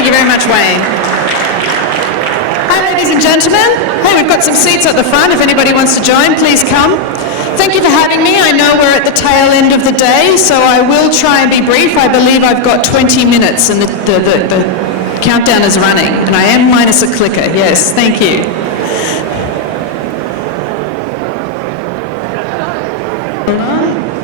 Thank you very much, Wayne. Hi, ladies and gentlemen. Hey, we've got some seats at the front. If anybody wants to join, please come. Thank you for having me. I know we're at the tail end of the day, so I will try and be brief. I believe I've got 20 minutes and the countdown is running, and I am minus a clicker. Yes, thank you.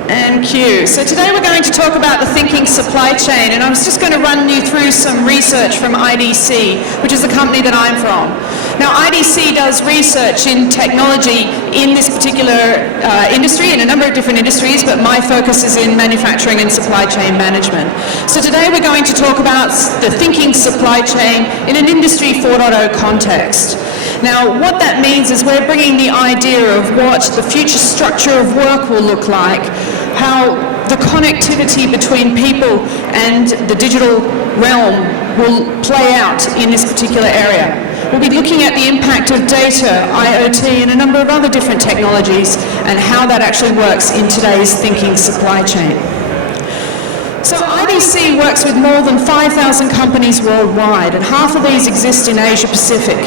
And cue. So today we're going to talk about the thinking supply chain, and I was just going to run you through some research from IDC, which is the company that I'm from. Now, IDC does research in technology in this particular industry, in a number of different industries, but my focus is in manufacturing and supply chain management. So today we're going to talk about the thinking supply chain in an Industry 4.0 context. Now, what that means is we're bringing the idea of what the future structure of work will look like, how the connectivity between people and the digital realm will play out in this particular area. We'll be looking at the impact of data, IoT, and a number of other different technologies, and how that actually works in today's thinking supply chain. So IDC works with more than 5,000 companies worldwide, and half of these exist in Asia Pacific.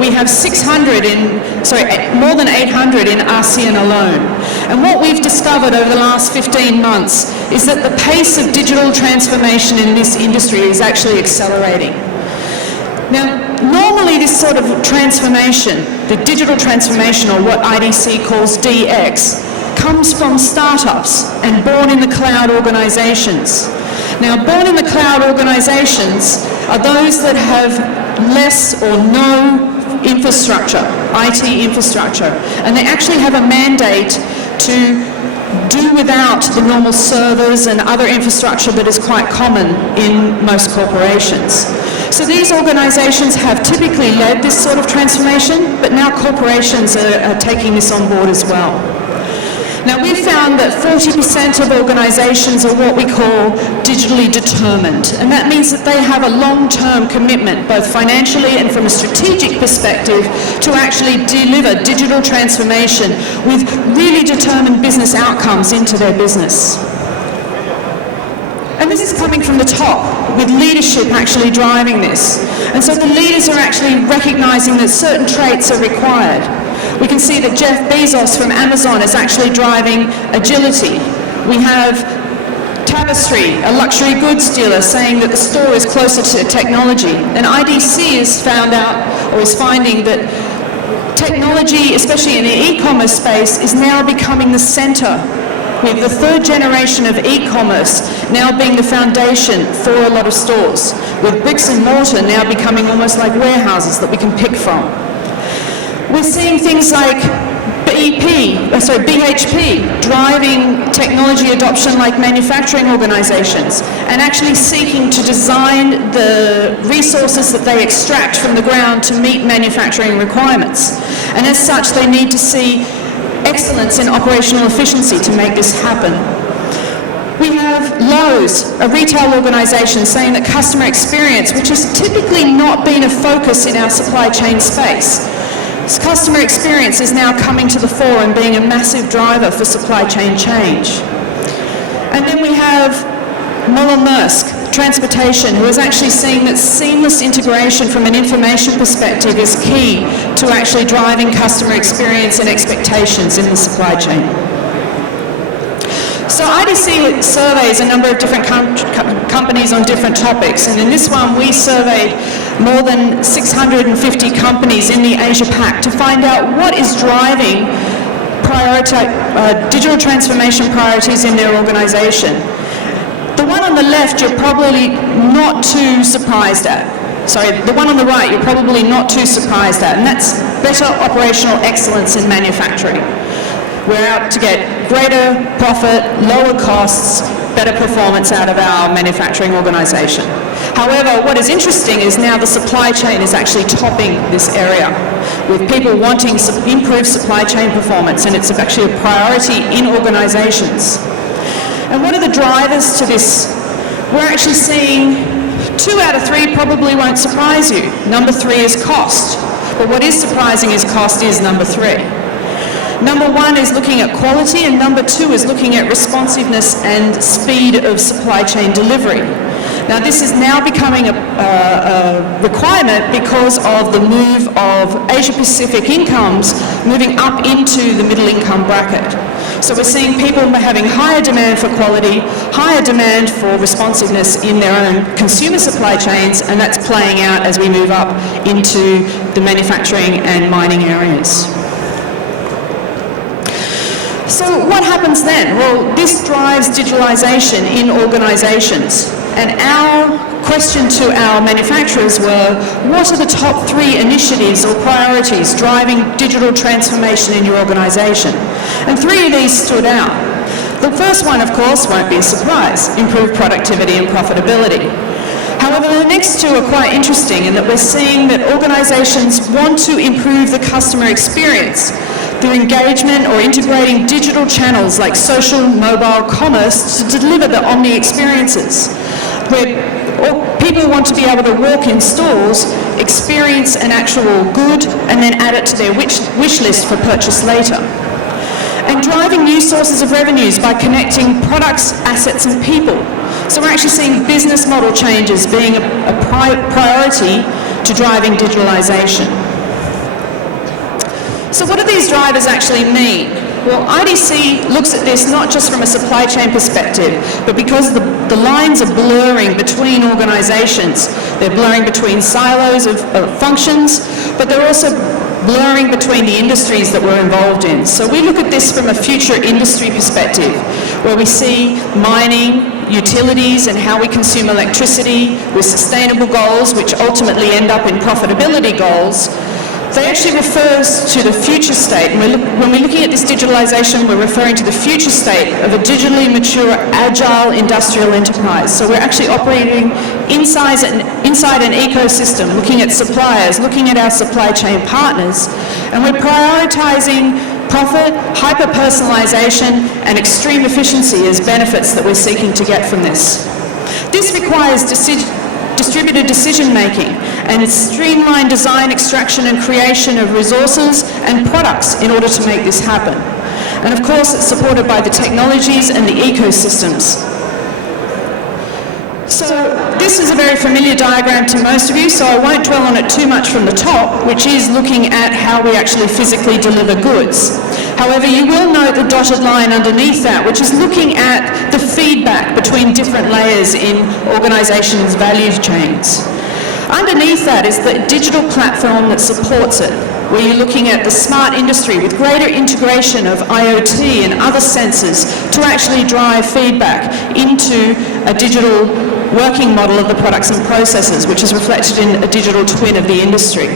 We have more than 800 in ASEAN alone. And what we've discovered over the last 15 months is that the pace of digital transformation in this industry is actually accelerating. Now, normally this sort of transformation, the digital transformation, or what IDC calls DX, comes from startups and born in the cloud organizations. Now, born in the cloud organizations are those that have less or no infrastructure, IT infrastructure, and they actually have a mandate to do without the normal servers and other infrastructure that is quite common in most corporations. So these organizations have typically led this sort of transformation, but now corporations are taking this on board as well. Now, we've found that 40% of organizations are what we call digitally determined, and that means that they have a long-term commitment, both financially and from a strategic perspective, to actually deliver digital transformation with really determined business outcomes into their business. And this is coming from the top, with leadership actually driving this. And so the leaders are actually recognizing that certain traits are required. We can see that Jeff Bezos from Amazon is actually driving agility. We have Tapestry, a luxury goods dealer, saying that the store is closer to technology. And IDC has found out, or is finding, that technology, especially in the e-commerce space, is now becoming the center, with the third generation of e-commerce now being the foundation for a lot of stores, with bricks and mortar now becoming almost like warehouses that we can pick from. We're seeing things like BHP driving technology adoption like manufacturing organizations, and actually seeking to design the resources that they extract from the ground to meet manufacturing requirements. And as such, they need to see excellence in operational efficiency to make this happen. We have Lowe's, a retail organization, saying that customer experience, which has typically not been a focus in our supply chain space, customer experience is now coming to the fore and being a massive driver for supply chain change. And then we have Maersk, transportation, who is actually seeing that seamless integration from an information perspective is key to actually driving customer experience and expectations in the supply chain. So IDC surveys a number of different companies on different topics, and in this one we surveyed more than 650 companies in the APAC to find out what is driving digital transformation priorities in their organization. The one on the left you're probably not too surprised at. Sorry, the one on the right you're probably not too surprised at, and that's better operational excellence in manufacturing. We're out to get greater profit, lower costs, better performance out of our manufacturing organization. However, what is interesting is now the supply chain is actually topping this area, with people wanting improved supply chain performance, and it's actually a priority in organizations. And what are the drivers to this? We're actually seeing 2 out of 3 probably won't surprise you. Number 3 is cost. But what is surprising is cost is number 3. Number 1 is looking at quality, and number 2 is looking at responsiveness and speed of supply chain delivery. Now this is now becoming a requirement because of the move of Asia-Pacific incomes moving up into the middle income bracket. So we're seeing people having higher demand for quality, higher demand for responsiveness in their own consumer supply chains, and that's playing out as we move up into the manufacturing and mining areas. So what happens then? Well, this drives digitalization in organizations. And our question to our manufacturers were, what are the top 3 initiatives or priorities driving digital transformation in your organization? And 3 of these stood out. The first one, of course, won't be a surprise: improve productivity and profitability. However, the next 2 are quite interesting in that we're seeing that organizations want to improve the customer experience through engagement or integrating digital channels like social, mobile, commerce to deliver the omni experiences, where people want to be able to walk in stores, experience an actual good, and then add it to their wish list for purchase later. And driving new sources of revenues by connecting products, assets, and people. So we're actually seeing business model changes being a priority to driving digitalization. So what do these drivers actually mean? Well, IDC looks at this not just from a supply chain perspective, but because the lines are blurring between organizations. They're blurring between silos of functions, but they're also blurring between the industries that we're involved in. So we look at this from a future industry perspective, where we see mining, utilities, and how we consume electricity with sustainable goals, which ultimately end up in profitability goals. They actually refers to the future state. And when we're looking at this digitalization, we're referring to the future state of a digitally mature, agile industrial enterprise. So we're actually operating inside an ecosystem, looking at suppliers, looking at our supply chain partners, and we're prioritizing profit, hyper-personalization, and extreme efficiency as benefits that we're seeking to get from this. This requires distributed decision-making and streamlined design, extraction, and creation of resources and products in order to make this happen. And of course, it's supported by the technologies and the ecosystems. So this is a very familiar diagram to most of you, so I won't dwell on it too much from the top, which is looking at how we actually physically deliver goods. However, you will note the dotted line underneath that, which is looking at the feedback between different layers in organizations' value chains. Underneath that is the digital platform that supports it, where you're looking at the smart industry with greater integration of IoT and other sensors to actually drive feedback into a digital working model of the products and processes, which is reflected in a digital twin of the industry.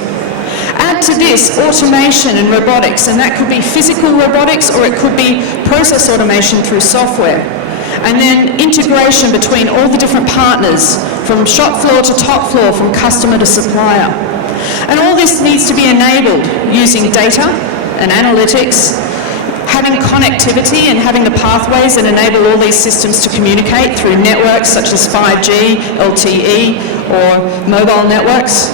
Add to this automation and robotics, and that could be physical robotics or it could be process automation through software. And then integration between all the different partners, from shop floor to top floor, from customer to supplier. And all this needs to be enabled using data and analytics, having connectivity and having the pathways that enable all these systems to communicate through networks such as 5G, LTE, or mobile networks,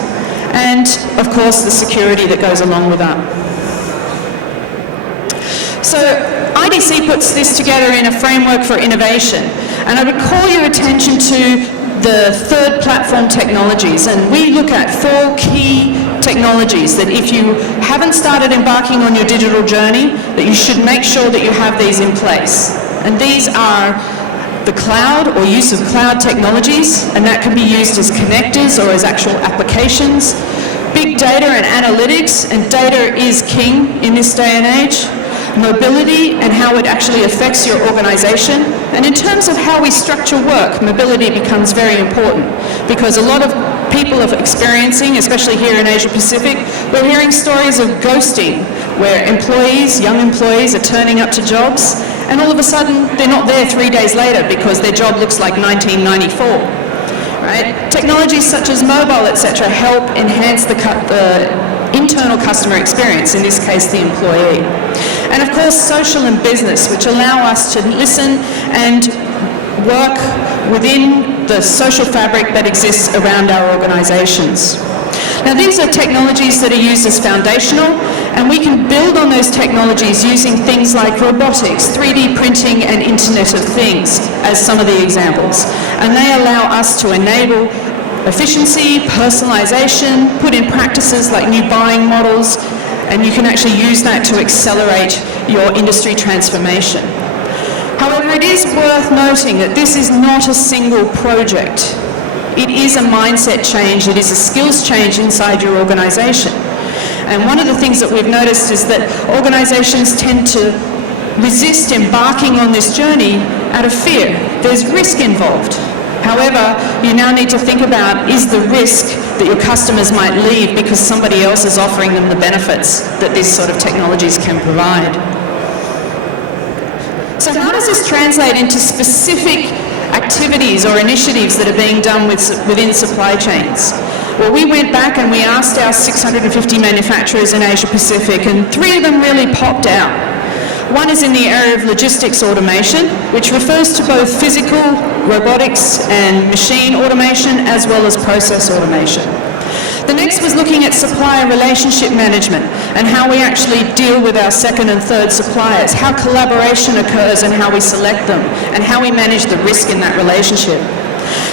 and of course the security that goes along with that. So IDC puts this together in a framework for innovation, and I would call your attention to the third platform technologies, and we look at 4 key technologies that if you haven't started embarking on your digital journey, that you should make sure that you have these in place. And these are the cloud or use of cloud technologies, and that can be used as connectors or as actual applications. Big data and analytics, and data is king in this day and age. Mobility and how it actually affects your organization. And in terms of how we structure work, mobility becomes very important because a lot of people are experiencing, especially here in Asia Pacific, we're hearing stories of ghosting, where employees, young employees, are turning up to jobs and all of a sudden they're not there 3 days later because their job looks like 1994. Right? Technologies such as mobile, etc., help enhance the internal customer experience, in this case the employee. And of course social and business, which allow us to listen and work within the social fabric that exists around our organizations. Now these are technologies that are used as foundational, and we can build on those technologies using things like robotics, 3D printing and Internet of Things as some of the examples. And they allow us to enable efficiency, personalization, put in practices like new buying models, and you can actually use that to accelerate your industry transformation. However, it is worth noting that this is not a single project. It is a mindset change, it is a skills change inside your organization. And one of the things that we've noticed is that organizations tend to resist embarking on this journey out of fear. There's risk involved. However, you now need to think about, is the risk that your customers might leave because somebody else is offering them the benefits that these sort of technologies can provide? So how does this translate into specific activities or initiatives that are being done within supply chains? Well, we went back and we asked our 650 manufacturers in Asia Pacific, and 3 of them really popped out. One is in the area of logistics automation, which refers to both physical, robotics and machine automation, as well as process automation. The next was looking at supplier relationship management and how we actually deal with our second and third suppliers, how collaboration occurs and how we select them, and how we manage the risk in that relationship.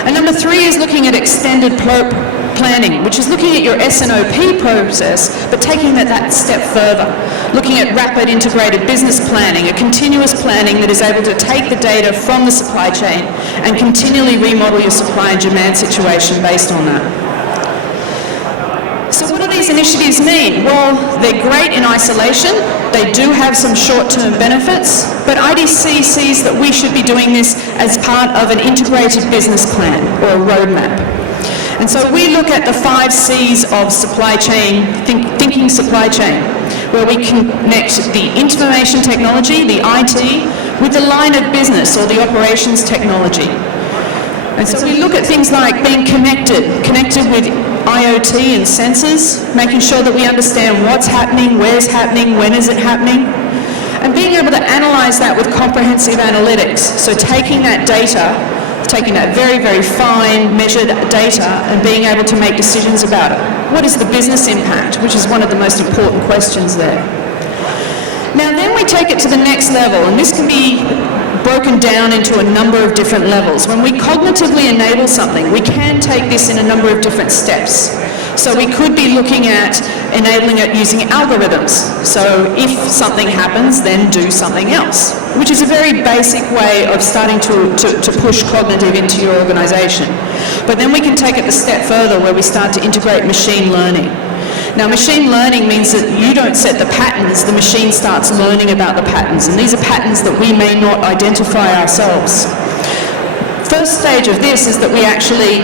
And number 3 is looking at extended planning, which is looking at your S&OP process, but taking that step further, looking at rapid integrated business planning, a continuous planning that is able to take the data from the supply chain and continually remodel your supply and demand situation based on that. So what do these initiatives mean? Well, they're great in isolation. They do have some short-term benefits, but IDC sees that we should be doing this as part of an integrated business plan or a roadmap. And so we look at the 5 C's of supply chain, thinking supply chain, where we connect the information technology, the IT, with the line of business or the operations technology. And so we look at things like being connected with IoT and sensors, making sure that we understand what's happening, where's happening, when is it happening, and being able to analyze that with comprehensive analytics. So taking that data, taking that very, very fine, measured data, and being able to make decisions about it. What is the business impact, which is one of the most important questions there. Now then we take it to the next level, and this can be broken down into a number of different levels. When we cognitively enable something, we can take this in a number of different steps. So we could be looking at enabling it using algorithms. So if something happens, then do something else, which is a very basic way of starting to push cognitive into your organization. But then we can take it a step further where we start to integrate machine learning. Now, machine learning means that you don't set the patterns, the machine starts learning about the patterns, and these are patterns that we may not identify ourselves. First stage of this is that we actually